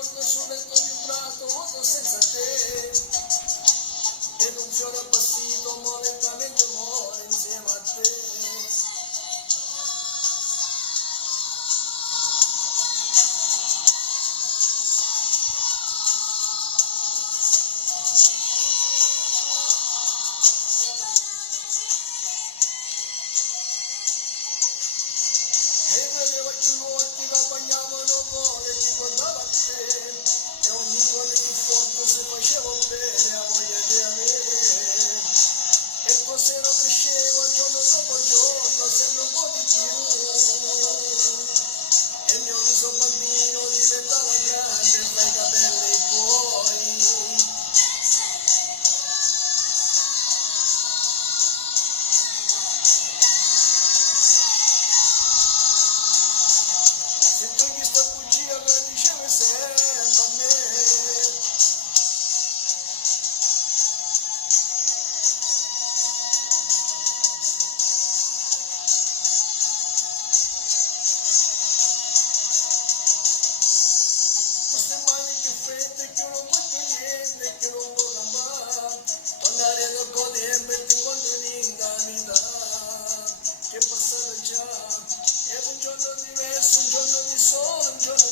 ricordo sul letto di un prato vuoto senza te, ed un fiore appassito mo lentamente muore insieme a te. E vedeva che gli occhi che bagnavano cuore ti guardava a te, e ogni cuore più forte si faceva bene a voglia di avere. E così lo cresceva giorno dopo giorno, sempre un po' di più. E il mio viso bambino diventava grande tra i capelli tuoi. Se tu questa bugia che dicevi sempre a me, queste mani più fredde che non voglio niente, che non voglio mai tornare dopo tempo e ti incontro in inganità che è passata già, ed un giorno diverso, un giorno di sole, un giorno